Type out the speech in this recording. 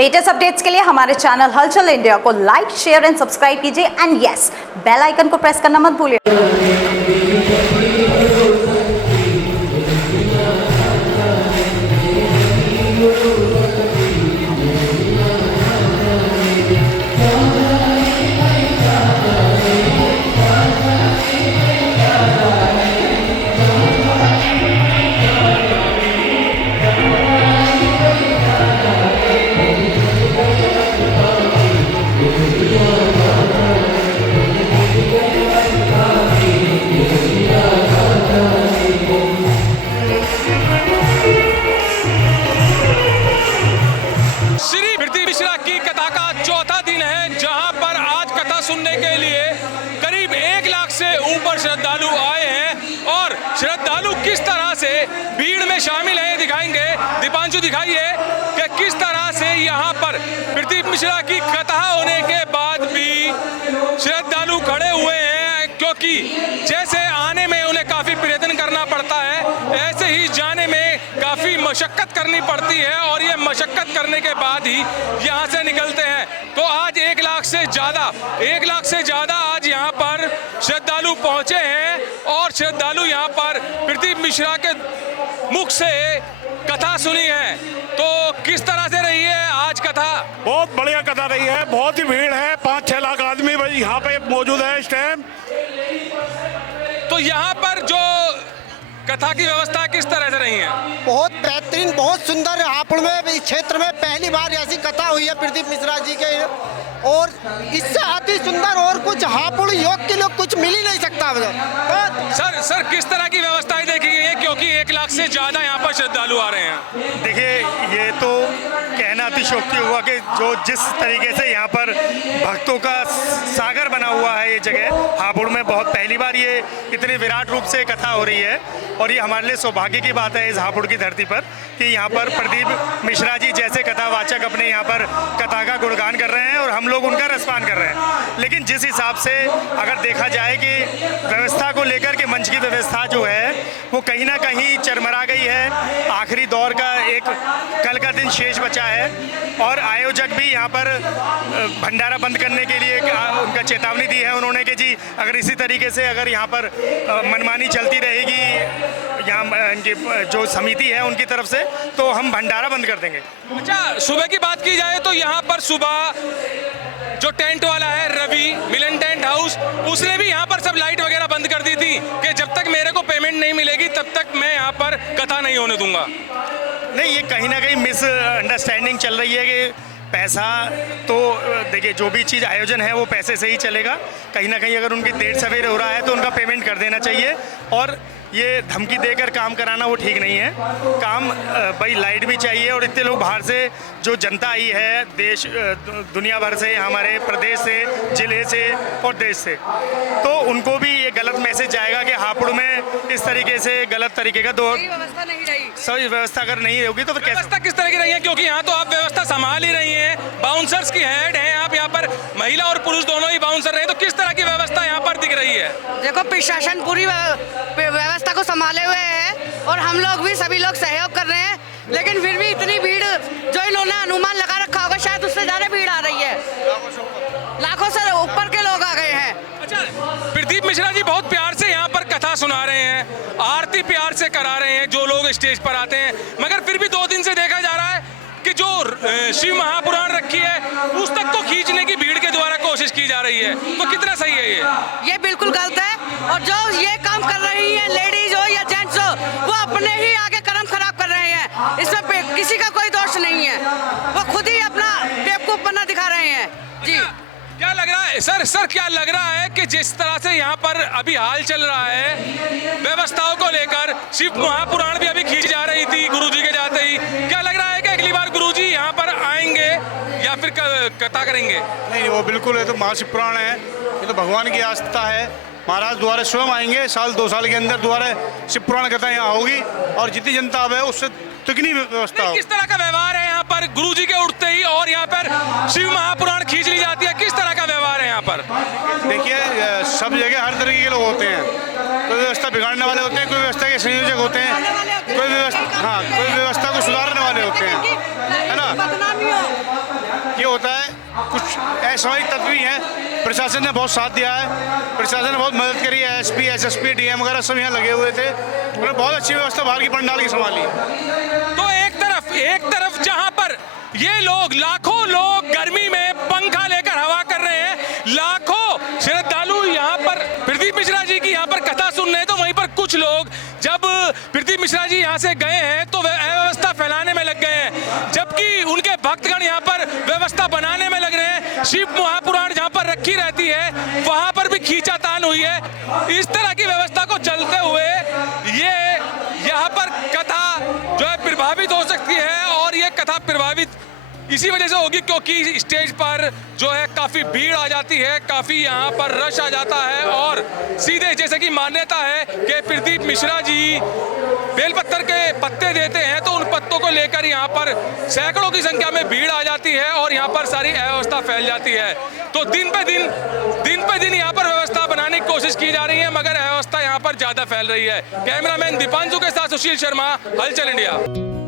Latest updates के लिए हमारे चैनल हलचल इंडिया को लाइक, शेयर एंड सब्सक्राइब कीजिए एंड यस, बेल आइकन को प्रेस करना मत भूलिए। चौथा दिन है जहां पर आज कथा सुनने के लिए करीब 1 लाख से ऊपर श्रद्धालु आए हैं और श्रद्धालु किस तरह से भीड़ में शामिल हैं दिखाएंगे। दीपांशु दिखाइए कि किस तरह से यहां पर प्रदीप मिश्रा की कथा होने के बाद भी श्रद्धालु खड़े हुए हैं, क्योंकि जैसे आने में उन्हें काफी प्रयत्न करना पड़ता है, ऐसे ही जाने में काफी मशक्कत करनी पड़ती है और ये मशक्कत करने के बाद ही यहाँ से निकलते हैं। तो आज 1 लाख से ज्यादा आज यहाँ पर श्रद्धालु पहुंचे हैं और श्रद्धालु यहाँ पर प्रदीप मिश्रा के मुख से कथा सुनी है। तो किस तरह से रही है आज कथा? बहुत बढ़िया कथा रही है, बहुत ही भीड़ है, 5-6 लाख आदमी यहाँ पे मौजूद है इस टाइम। तो यहाँ पर जो कथा की व्यवस्था किस तरह से रही है? बहुत बेहतरीन, बहुत सुंदर। हापुड़ में इस क्षेत्र में पहली बार ऐसी कथा हुई है प्रदीप मिश्रा जी के, और इससे अति सुंदर और कुछ हापुड़ योग के लोग कुछ मिल ही नहीं सकता। सर किस तरह की व्यवस्थाएं देखी गई है, क्योंकि 1 लाख से ज्यादा यहाँ पर श्रद्धालु आ रहे हैं? देखिए, ये तो कहना अतिशयोक्ति हुआ कि जो जिस तरीके से यहाँ पर भक्तों का सागर बना हुआ है ये जगह हापुड़ में, बहुत पहली बार ये इतने विराट रूप से कथा हो रही है और ये हमारे लिए सौभाग्य की बात है इस हापुड़ की धरती पर कि यहाँ पर प्रदीप मिश्रा जी जैसे कथावाचक अपने यहाँ पर कथा का गुणगान कर रहे हैं और हम लोग उनका रसपान कर रहे हैं। लेकिन जिस हिसाब से अगर देखा जाए कि व्यवस्था को लेकर के मंच की व्यवस्था जो है वो कहीं ना कहीं चरमरा गई है, आखिरी दौर का एक कल का दिन शेष बचा है और आयोजक भी यहाँ पर भंडारा बंद करने के लिए उनका चेतावनी दी है उन्होंने कि जी अगर इसी तरीके से अगर यहाँ पर मनमानी चलती रहेगी यहाँ इनकी जो समिति है उनकी तरफ से, तो हम भंडारा बंद कर देंगे। अच्छा, सुबह की बात की जाए तो यहाँ पर सुबह जो टेंट वाला है रवि मिलन टेंट हाउस, उसने भी यहाँ पर सब लाइट वगैरह बंद कर दी थी कि जब तक मेरे को पेमेंट नहीं मिलेगी तब तक मैं यहाँ पर कथा नहीं होने दूंगा। नहीं, ये कहीं ना कहीं मिस अंडरस्टैंडिंग चल रही है कि पैसा तो देखिए जो भी चीज़ आयोजन है वो पैसे से ही चलेगा। कहीं ना कहीं अगर उनकी देर सवेरे हो रहा है तो उनका पेमेंट कर देना चाहिए और ये धमकी देकर काम कराना वो ठीक नहीं है। काम भाई लाइट भी चाहिए और इतने लोग बाहर से जो जनता आई है देश दुनिया भर से, हमारे प्रदेश से, जिले से और देश से, तो उनको भी ये गलत मैसेज जाएगा कि हापुड़ में इस तरीके से गलत तरीके का व्यवस्था नहीं रही। सही व्यवस्था अगर नहीं होगी तो फिर कैसे? व्यवस्था किस तरह की रही है, क्योंकि यहाँ तो आप व्यवस्था संभाल ही रही हैं, बाउंसर्स की हेड हैं आप, यहाँ पर महिला और पुरुष दोनों ही बाउंसर रहे, तो किस तरह की व्यवस्था यहाँ पर दिख रही है? देखो, प्रशासन पूरी व्यवस्था को संभाले हुए है और हम लोग भी सभी लोग सहयोग कर रहे हैं, लेकिन फिर भी इतनी भीड़ जो इन्होंने अनुमान लगा रखा होगा शायद उससे ज्यादा भीड़ आ रही है। लाखों से ऊपर के लोग आ गए हैं। अच्छा, प्रदीप मिश्रा जी बहुत प्यार से यहाँ पर कथा सुना रहे हैं, आरती प्यार से करा रहे हैं जो लोग स्टेज पर आते हैं, मगर फिर भी 2 दिन से देखा जा रहा है कि जो शिव महापुराण रखी है उस तक को खींचने की भीड़ के द्वारा कोशिश की जा रही है, तो कितना सही है ये? बिल्कुल गलत है और जो ये काम कर रही है लेडीज हो या जेंट्स हो, वो अपने ही आगे कदम खराब कर रहे हैं। इसमें किसी का कोई दोष नहीं है, वो खुद ही अपना बेवकूफ बना दिखा रहे हैं। जी क्या लग रहा है सर क्या लग रहा है कि जिस तरह से यहाँ पर अभी हाल चल रहा है व्यवस्थाओं को लेकर, शिव महापुराण भी अभी खींची जा रही थी गुरुजी के जाते ही, क्या लग रहा है कि अगली बार गुरुजी यहाँ पर आएंगे या फिर कथा करेंगे? नहीं, वो बिल्कुल है, तो महाशिव पुराण है, ये तो भगवान की आस्था है। महाराज द्वारा स्वयं आएंगे, 1-2 साल के अंदर द्वारा शिव पुराण कथा यहाँ होगी और जितनी जनता अब है उससे दुगनी व्यवस्था हो। किस तरह का व्यवहार है यहाँ पर गुरुजी के उठते ही और यहाँ पर शिव महापुराण खींच ली जाती है, किस तरह का व्यवहार है यहाँ पर? देखिए, सब जगह हर तरीके के लोग होते हैं, कोई व्यवस्था बिगाड़ने वाले होते हैं, कोई व्यवस्था के संयोजक होते हैं, कोई व्यवस्था को सुधारने वाले होते हैं, है ना? कुछ असामाजिक तत्व भी हैं। प्रशासन ने बहुत साथ दिया है, प्रशासन ने बहुत मदद करी है। एसपी, एसएसपी, डीएम वगैरह सब यहाँ लगे हुए थे। उन्होंने बहुत अच्छी व्यवस्था बाहर की पंडाल की संभाली। तो एक तरफ जहां पर ये लोग, लाखों लोग गर्मी में पंखा लेकर हवा कर रहे हैं, लाखों श्रद्धालु यहाँ पर प्रदीप मिश्रा जी की यहाँ पर कथा सुन रहे हैं, तो वहीं पर कुछ लोग जब प्रदीप मिश्रा जी यहाँ से गए हैं तो वे अव्यवस्था फैलाने में लग गए हैं, जबकि उनके भक्तगण यहाँ पर व्यवस्था बनाने में लग रहे हैं। शिव महापुराण जहाँ पर रखी रहती है वहां पर भी खींचातान हुई है। इस तरह की व्यवस्था को चलते हुए ये यहाँ पर कथा जो है प्रभावित हो सकती है, और ये कथा प्रभावित इसी वजह से होगी क्योंकि स्टेज पर जो है काफी भीड़ आ जाती है, काफी यहाँ पर रश आ जाता है, और सीधे जैसे कि मान्यता है कि प्रदीप मिश्रा जी बेलपत्तर के पत्ते देते हैं, तो उन पत्तों को लेकर यहाँ पर सैकड़ों की संख्या में भीड़ आ जाती है और यहाँ पर सारी अव्यवस्था फैल जाती है। तो दिन पे दिन यहाँ पर व्यवस्था बनाने की कोशिश की जा रही है, मगर अव्यवस्था यहाँ पर ज्यादा फैल रही है। कैमरामैन दीपांशु के साथ सुशील शर्मा, हलचल इंडिया।